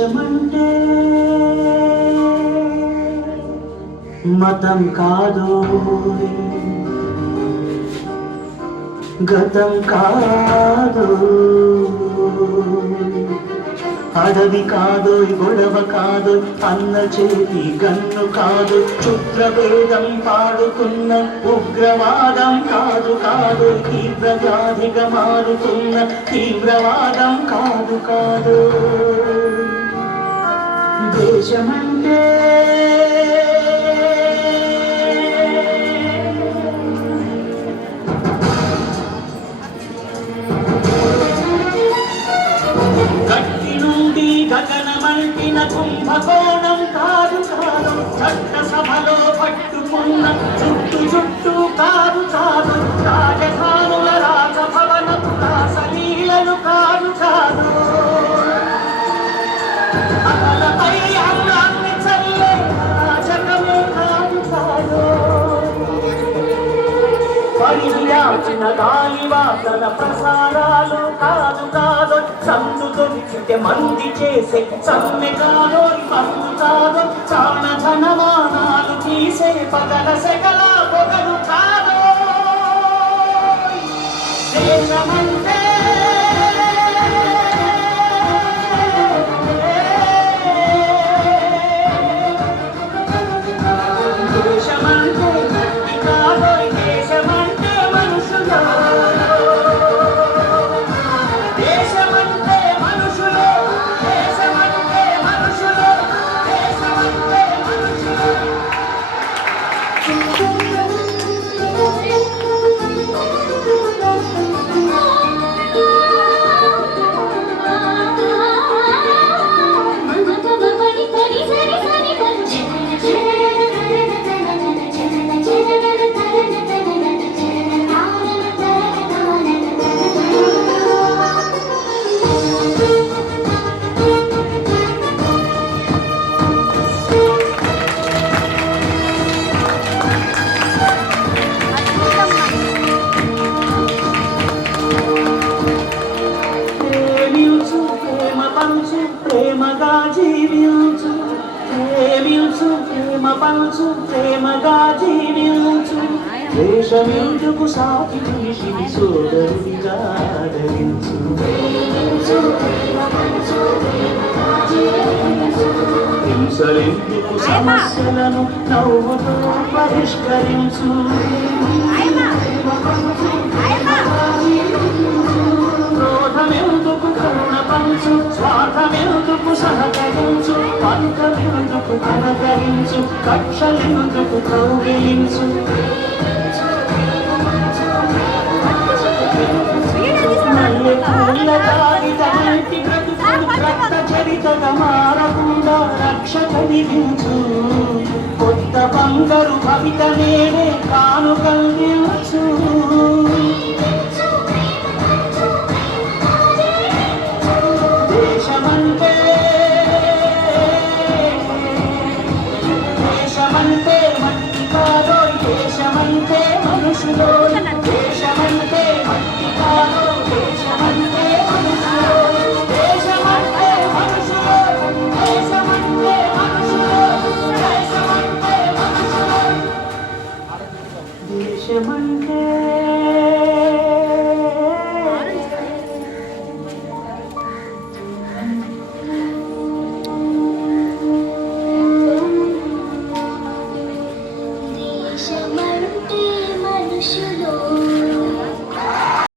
దేశమంటే మతం కాదు, గతం కాదు, అడవి కాదు, గొడవ కాదు, అన్న చేతి గన్ను కాదు, క్షుద్రభేదం పాడుతున్న ఉగ్రవాదం కాదు కాదు, తీవ్ర వ్యాధిగా మారుతున్న తీవ్రవాదం కాదు కాదు. దేశమంటే గగనమంటిన కుంభకోణం కాదు కాదు, చట్టసభలో పట్టుకున్న చుట్టు కాదు కాదు, రాజధానుల రాజభవనపు రాసలీలను కాదు కాదు, అమలపై అమరాన్ని చల్లే రాజకమే కాదు కాదు, పరివ్యాచిన గాలివాసన ప్రసారాలు కాదు కాదు, సందు దొరికితే మంది చేసే సమ్మె కాదు, పన్ను కాదు, చాణ ధనమానాలు తీసే పగల సెగల పొగలు కాదు. దేశమంటే ప్రేమగా జీవించు, ప్రేమించు, ప్రేమ పంచు, ప్రేమగా జీవించు, దేశమెందుకు సాటి మనిషిని సోదరుడిగా ఆదరించు, హింసలెందుకు సమస్యలను నవ్వుతూ పరిష్కరించు, క్రోధమెందుకు కరుణ పంచు, స్వార్థమెందుకు సహకరించు, పంకమెందుకు కనకరించు, కక్షలెందుకు కౌగిలించు, మల్లెపూల తాగితాంటి బ్రతుకులు రక్త చరితగా మారకుండా రక్ష కలిగించు, కొత్త బంగారు భవిత నేనే కానుకల్దించు.